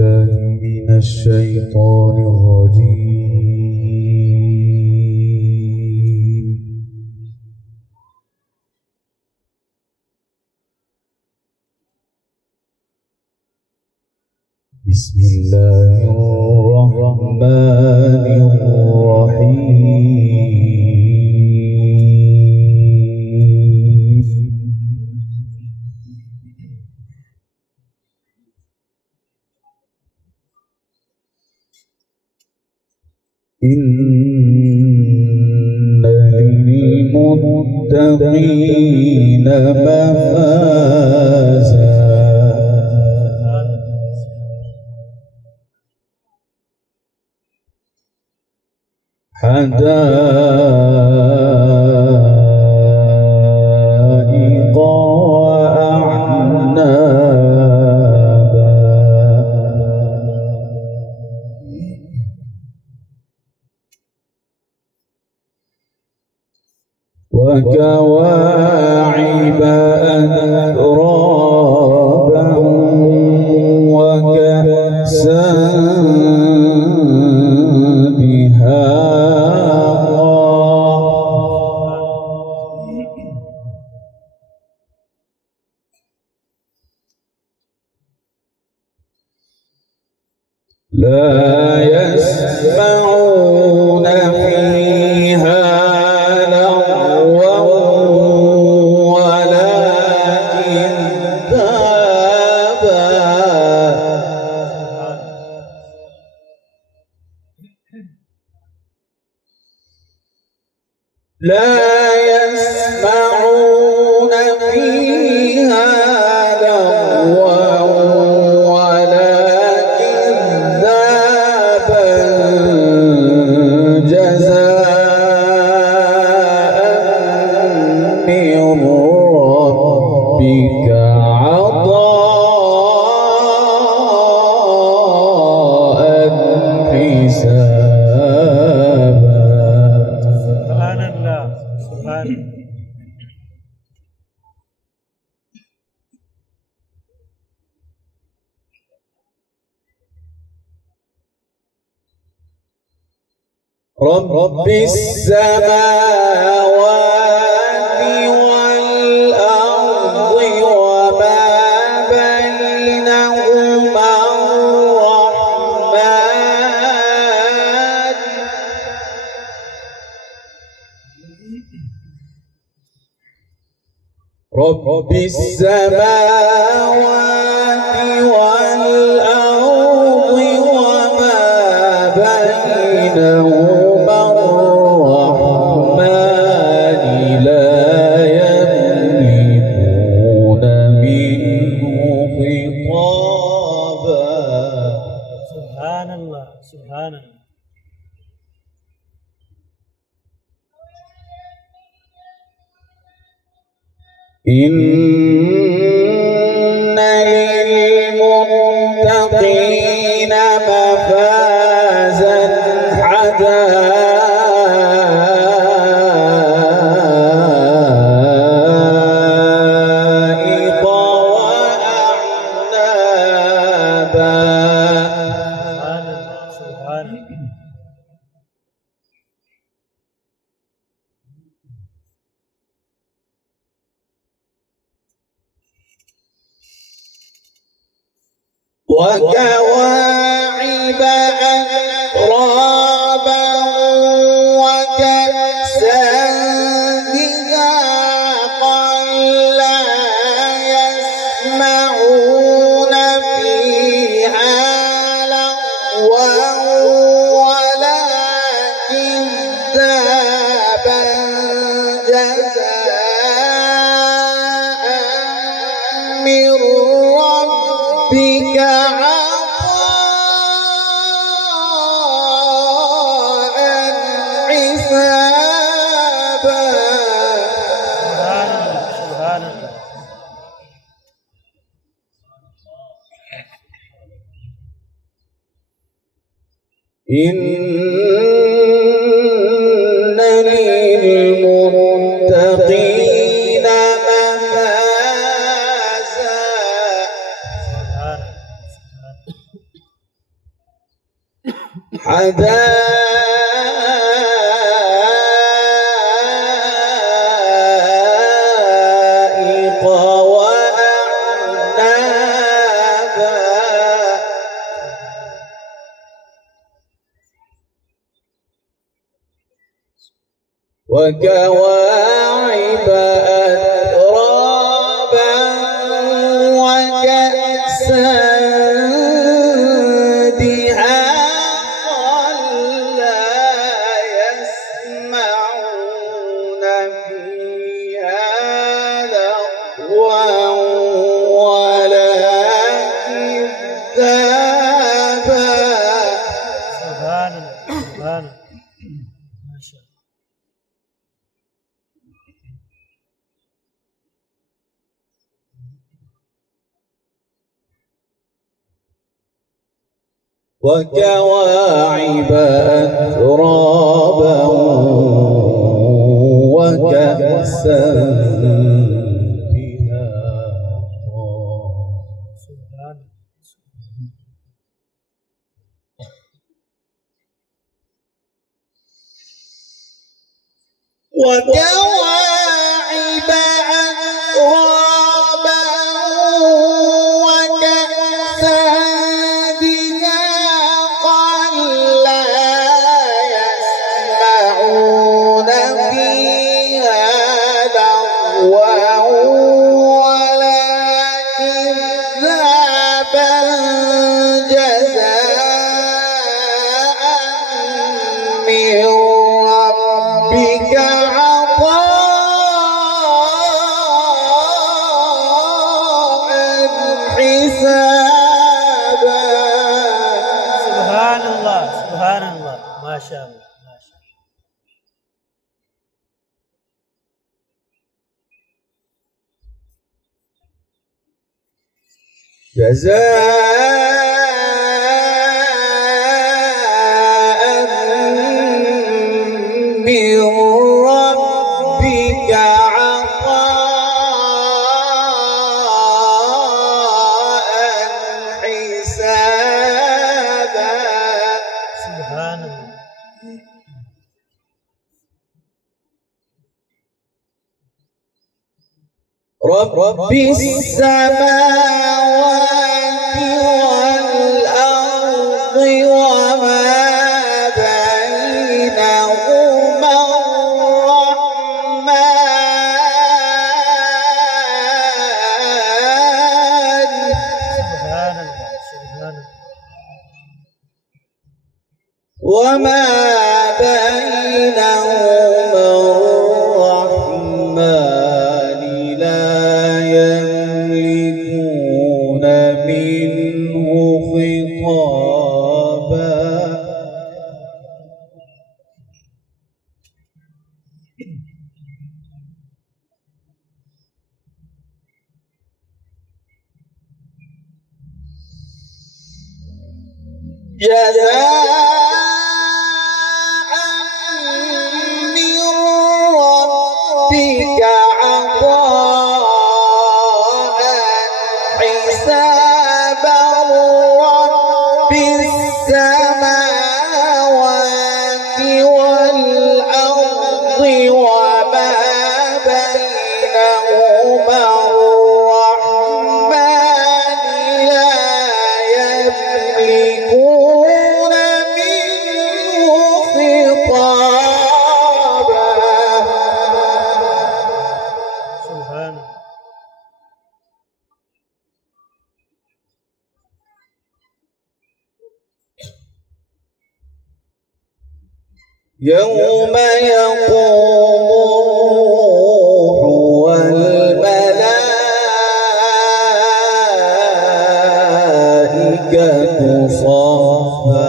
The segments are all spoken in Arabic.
بالله من الشيطان الرجيم. بسم الله الرحمن الرحيم. إن للمتقين مفازا حدائق وأعنابا وكواعب أترابا وكأسا دهاقا لا يسمعون فيها لا يسمعون فيها لغوا ولا كذابا جزاء من ربك عطاء حسابا. رب السماوات والأرض وما بينهما الرحمن رب السماوات والأرض وما بينهما الرحمن لا يملكون منه خطابا. سبحان الله سبحان الله. إن للمتقين مفازا حدائق وأعنابا. سبحان الله. وكواعب أترابا وكأسا دهاقا لا يسمعون فيها لغوا ولا كذابا جزاء من ربك عطاء حسابا. سبحان الله. إن للمتقين مفازا حدائق وأعنابا وكواعب أترابا وكأسا دهاقا لا يسمعون فيها لغوا ولا كذابا. سبحان الله سبحان الله ما شاء الله. وكواعب أترابا وكأسا دهاقا. سبحان الله. وكواعب أترابا وكأسا دهاقا لا يسمعون فيها لغوا ولا كذابا جزاء من ربك عطاء حسابا. سبحان الله سبحان الله ما شاء الله ما شاء الله. جزاء من ربك عطاء حسابا. سبحان الله. رب السماوات والأرض وما بينهما الرحمن سبحان الله سبحان الله. وما بينهما الرحمن لا يملكون منه خطابا. جزاء من ربك عطاء حسابا. رب السماوات والأرض وما بينهما الرحمن لا يملكون منه خطابا. سبحان الله. يوم يقوم الروح والملائكة صفا.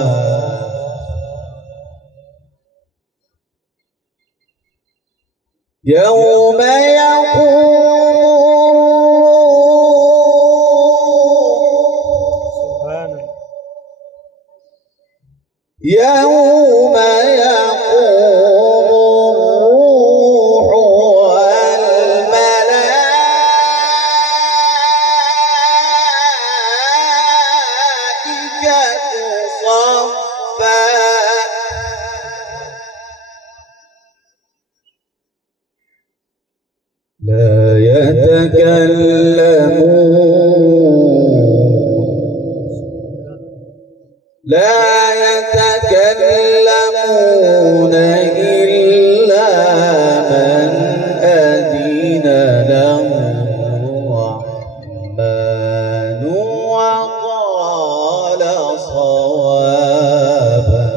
يوم سبحان الله. يوم يقوم الروح والملائكة صفا. يتكلمون إلا من أذن له الرحمن وقال صوابا.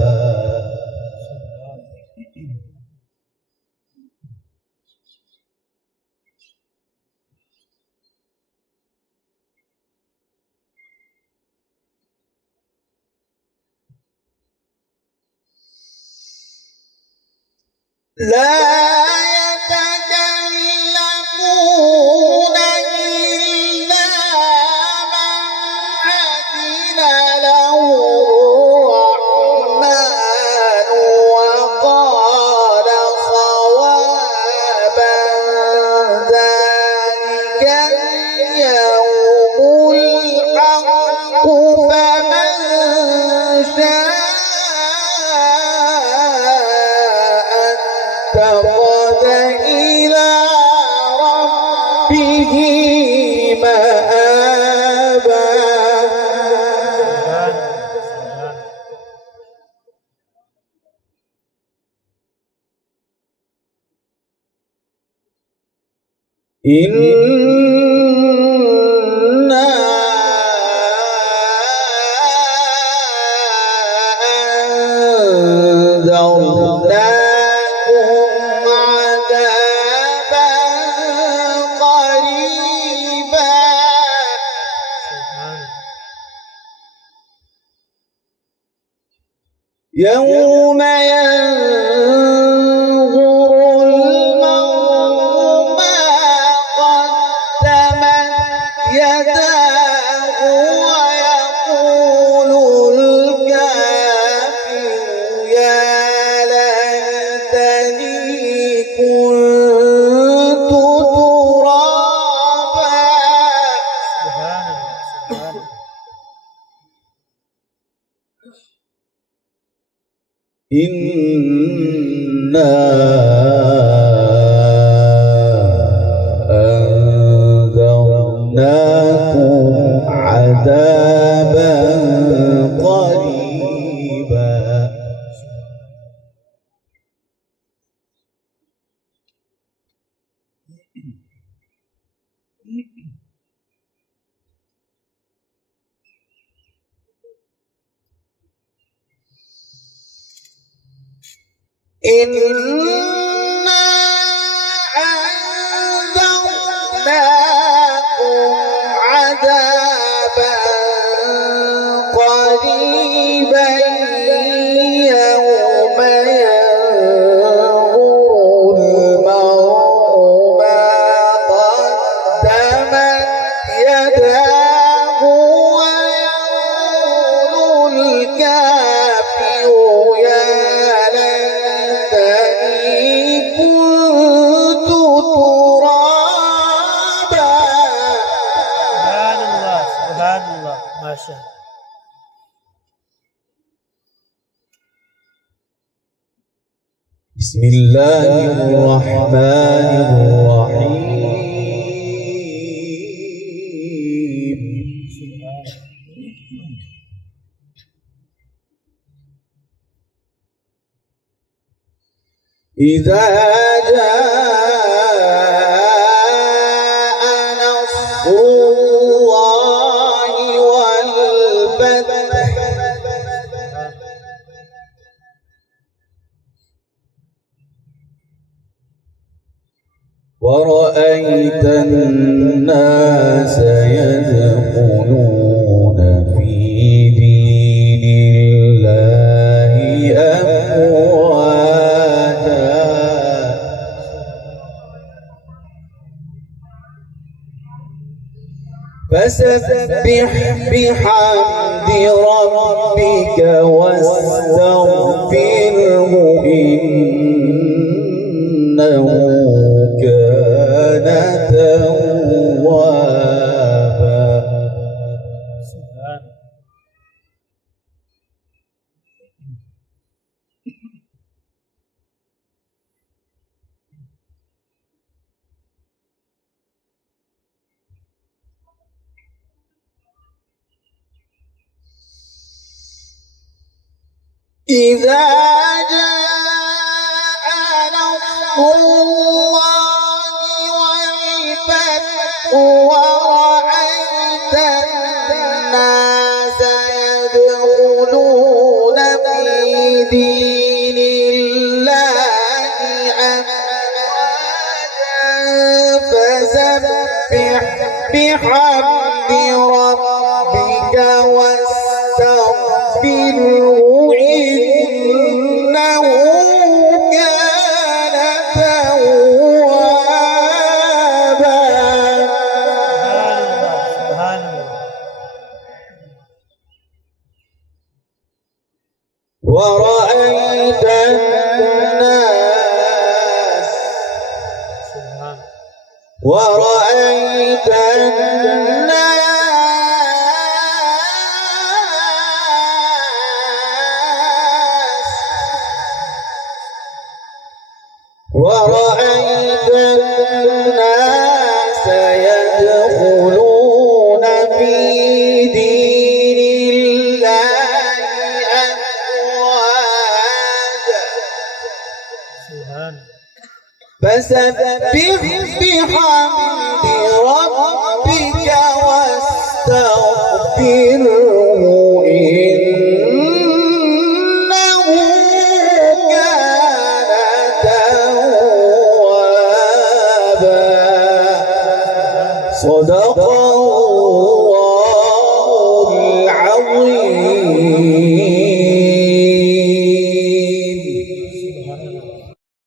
لا يتكلمون إلا من أذن له الرحمن وقال صوابا. ذلك اليوم الحق فمن شاء اتخذ إلى ربه مآبا. إنا أنذرناكم عذابا قريبا. يوم ينظر المرء ما قدمت يداه ويقول الكافر يا ليتني كنت ترابا. إنا أنذرناكم عذابا قريبا. إنا أنذرناكم عذابا قريبا يوم ينظر المرء ما قدمت يداه ويقول الكافر يا ليتني كنت ترابا. سبحان الله سبحان الله ما شاء الله. بسم الله الرحمن الرحيم. إذا جاء نصر الله والفتح ورأيت الناس يدخلون في دين الله أفواجا. فسبح بحمد ربك واستغفره إنه كان توابا. إذا جاء نصر الله والفتح ورأيت الناس يدخلون في دين الله أفواجا فسبح بحمد ربك واستغفره إنه كان توابا. سبحان الله. ورأيت الناس ورأيت الناس يدخلون في دين الله أفواجا فسبح بحمد ربك واستغفره إنه كان توابا. صدق الله العظيم.